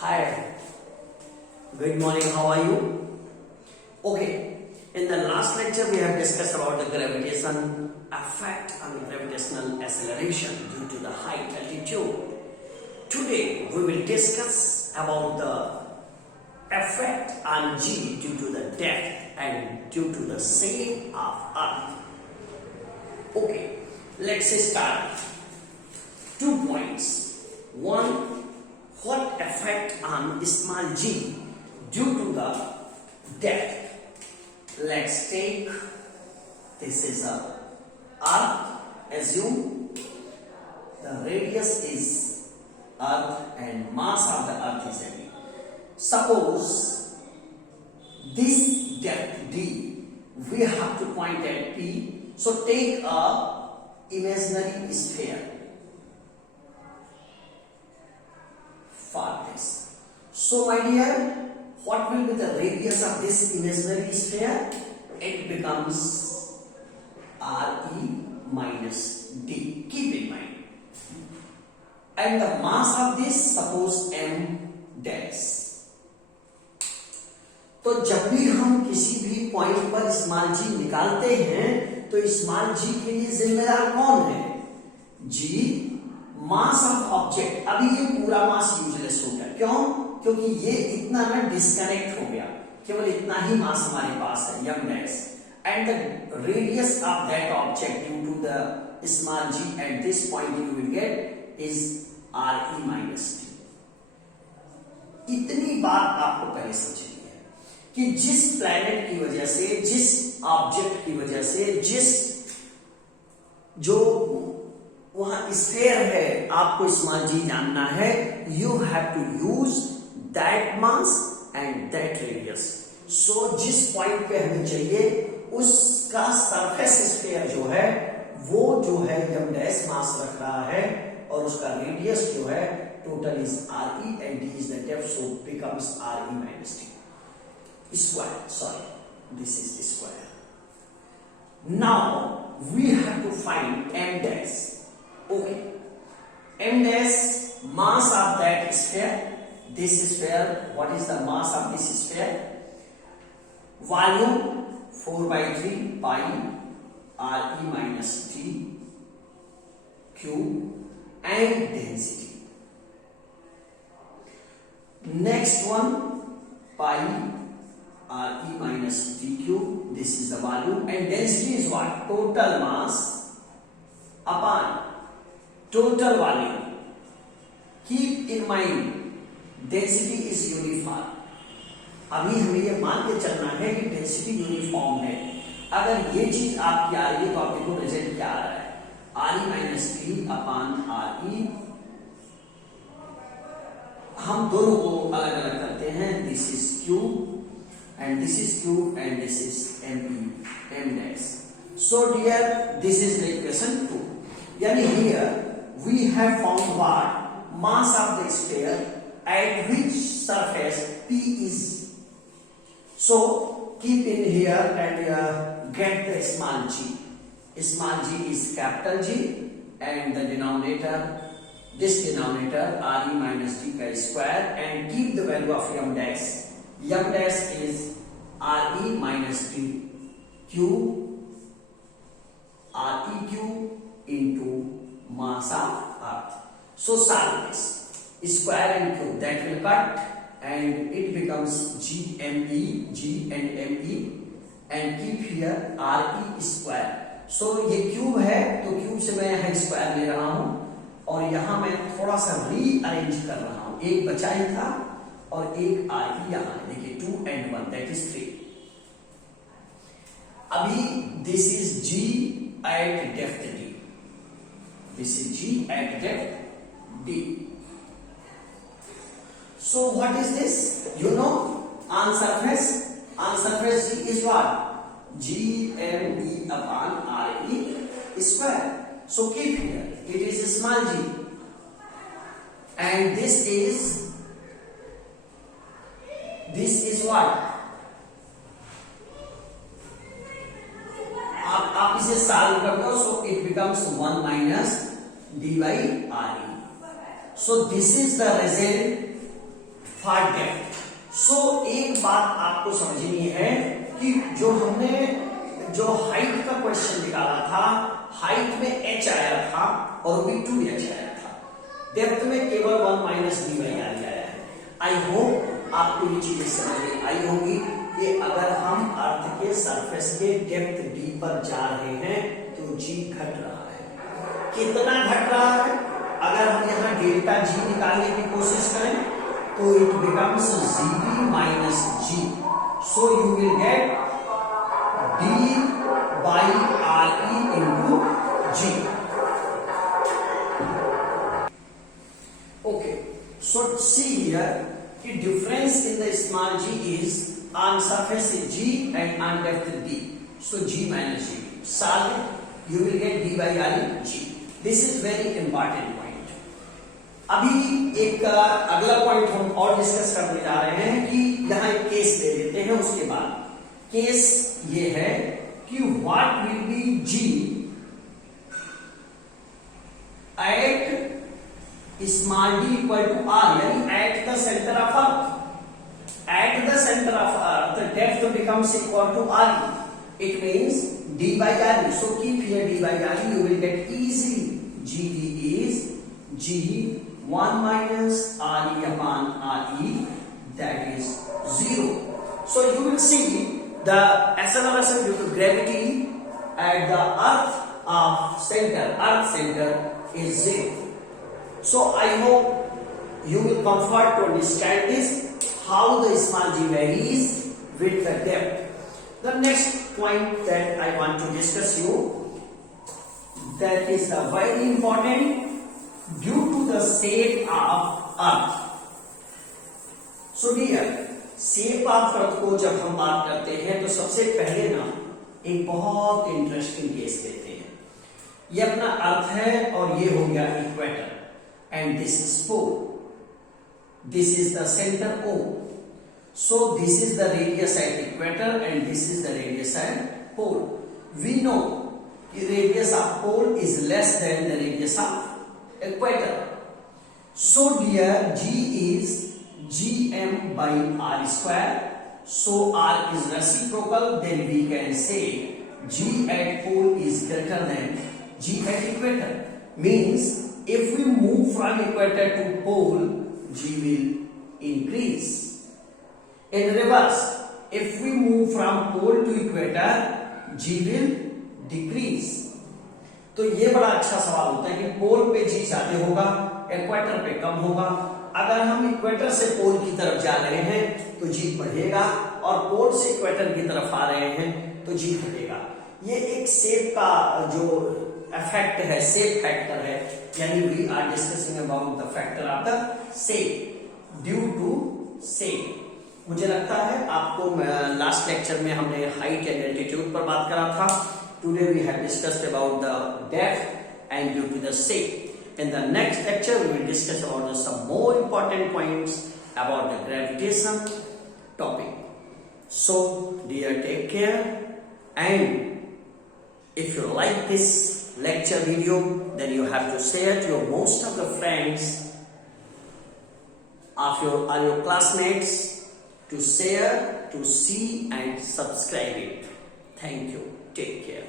Hi, good morning, how are you? Okay, in the last lecture we have discussed about the gravitation effect on gravitational acceleration due to the high altitude. Today we will discuss about the effect on G due to the depth and due to the shape of Earth. Okay, let's start. 2 points. One, what effect on small g due to the depth? Let's take this is a Earth. Assume the radius is Earth and mass of the Earth is m. Suppose this depth d we have to point at P. So take a imaginary sphere for this. So my dear, what will be the radius of this imaginary sphere? It becomes Re minus d. Keep in mind. And the mass of this, suppose m dash. तो जब भी हम किसी भी point पर small जी निकालते हैं तो स्मॉल जी के लिए जिम्मेदार कौन है? जी मास ऑफ ऑब्जेक्ट. अभी ये पूरा मास यूजलेस हो गया. क्यों? क्योंकि ये इतना ना डिस्कनेक्ट हो गया. केवल इतना ही मास हमारे पास है m dash and the radius of that object due to the small g at this point you will get is Re minus d. इतनी बात आपको पहले समझनी है कि जिस प्लैनेट की वजह से, जिस ऑब्जेक्ट की वजह से, जिस जो वहां स्फीयर है, आपको स्मॉल जी जानना है. You have to use that mass and that radius. So जिस पॉइंट पे हमें चाहिए उसका सरफेस स्फीयर जो है वो जो है m डैश मास रख रहा है और उसका रेडियस जो है total is Re and d is the depth, so becomes Re minus d. Square, sorry, this is the square. Now we have to find m dash. Okay, m dash mass of that sphere. This sphere, what is the mass of this sphere? Volume 4/3 pi Re minus d cube and density. Next one, pi Re minus d cube. This is the volume and density is what? Total mass upon total volume. Keep in mind density is uniform. अभी हमें ये मान के चलना है कि density uniform है. अगर ये चीज आपकी आ रही है तो आप देखो रिजल्ट क्या आ रहा है. Re minus D upon Re. हम दोनों को अलग अलग करते हैं. This is cube and this is cube and this is m dash. So dear, this is the equation 2. Yani here we have found what? Mass of the sphere at which surface P is. So keep in here and get the small g. Small g is capital G and the denominator, this denominator Re minus d का square and keep the value of m dash. M dash is Re minus d cube Re cube into mass of Earth. So solve this. Square and cube that will cut and it becomes GME, G and ME and keep here Re square. So ये cube है तो cube से मैं यहाँ square ले रहा हूं और यहाँ मैं थोड़ा सा रीअरेंज कर रहा हूं. एक बचा ही था और एक Re यहाँ है. देखिए 2 and 1 that is 3. अभी this is G at depth D. This is G at depth D. So what is this? You know, on surface G is what? GME upon Re square. So keep here. It is a small g. And this is what? आप इसे solve कर दो. So it becomes 1 minus d by Re. So this is the result for depth. So एक बात आपको समझनी है कि जो हमने जो हाइट का क्वेश्चन निकाला था, हाइट में h आया था और भी 2h आया था, डेप्थ में केवल 1 माइनस dy आया है। आई होप आपको ये चीजें समझ में आई होगी कि अगर हम अर्थ के सरफेस के डेप्थ d पर जा रहे हैं तो g घट रहा है। कितना घट रहा है? अगर हम यहाँ डेल्टा g निकालने की कोशिश करें तो it becomes gd minus g। So you will gate d by re into g। Okay, so see here, the difference in the small g is on surface g and on depth d. So g minus g. Solve it, you will get d by re g. This is very important point. अभी एक अगला point हम और discuss करने जा रहे हैं कि यहाँ एक केस ले लेते हैं। उसके बाद केस ये है कि what will be g at small d equal to r, यानी at the centre of earth. At the centre of earth depth becomes equal to r, it means d by r। So keep here d by r, you will get easily gd is g 1 minus re upon re, that is 0। so you will see the acceleration due to gravity at the earth center is 0। so I hope you will comfort to understand this, how the small g varies with the depth। the next point that I want to discuss you, that is very important, due to the shape of earth। so dear, shape of earth को जब हम बात करते हैं तो सबसे पहले ना एक बहुत इंटरेस्टिंग केस लेते हैं। ये अपना अर्थ है और ये हो गया equator and this is pole, this is the centre O। So this is the radius at equator and this is the radius at pole. We know कि radius of pole is less than the radius of equator. So dear g is gm by r square। so r is reciprocal, then we can say g at pole is greater than g at equator, means if we move from equator to pole g will increase। in reverse, if we move from pole to equator g will decrease। तो ये बड़ा अच्छा सवाल होता है कि पोल पे g ज्यादा होगा, इक्वेटर पे कम होगा। अगर हम इक्वेटर से पोल की तरफ जा रहे हैं तो जी बढ़ेगा और पोल से इक्वेटर की तरफ आ रहे हैं तो जी घटेगा। ये एक शेप का जो इफेक्ट है, शेप फैक्टर है, यानी we are discussing about the factor of the shape due to shape. मुझे लगता है आपको लास्ट लेक्चर में हमने हाइट एंड एल्टीट्यूड पर बात करा था। Today we have discussed about the depth and due to the shape. In the next lecture, we will discuss about some more important points about the gravitation topic. So, dear, take care. And if you like this lecture video, then you have to share to your most of the friends of your classmates to share, to see, and subscribe it. Thank you. Take care.